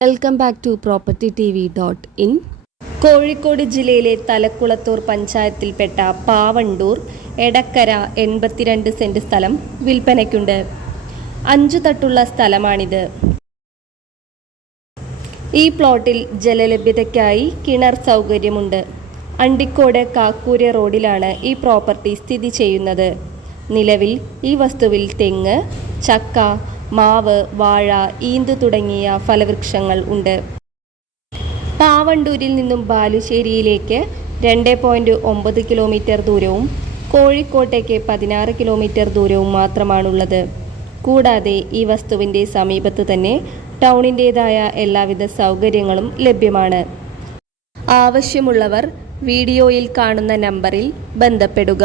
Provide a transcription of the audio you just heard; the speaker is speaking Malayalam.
Welcome back to propertytv.in. Kozhikode ജില്ലയിലെ തലക്കുളത്തൂർ പഞ്ചായത്തിൽപ്പെട്ട പാവണ്ടൂർ എടക്കര 82 സെന്റ് സ്ഥലം വിൽപ്പനയ്ക്കുണ്ട്. 5 തട്ടുള്ള സ്ഥലമാണിത്. ഈ പ്ലോട്ടിൽ ജലലഭ്യതയ്ക്കായി കിണർ സൗകര്യമുണ്ട്. അണ്ടിക്കോട് കാക്കൂര് റോഡിലാണ് ഈ പ്രോപ്പർട്ടി സ്ഥിതി ചെയ്യുന്നത്. നിലവിൽ ഈ വസ്തുവിൽ തെങ്ങ്, ചക്ക, മാവ്, വാഴ, ഈന്ത് തുടങ്ങിയ ഫലവൃക്ഷങ്ങൾ ഉണ്ട്. പാവണ്ടൂരിൽ നിന്നും ബാലുശ്ശേരിയിലേക്ക് 2.9 കിലോമീറ്റർ ദൂരവും കോഴിക്കോട്ടേക്ക് 16 കിലോമീറ്റർ ദൂരവും മാത്രമാണുള്ളത്. കൂടാതെ ഈ വസ്തുവിൻ്റെ സമീപത്ത് തന്നെ ടൗണിൻ്റേതായ എല്ലാവിധ സൗകര്യങ്ങളും ലഭ്യമാണ്. ആവശ്യമുള്ളവർ വീഡിയോയിൽ കാണുന്ന നമ്പറിൽ ബന്ധപ്പെടുക.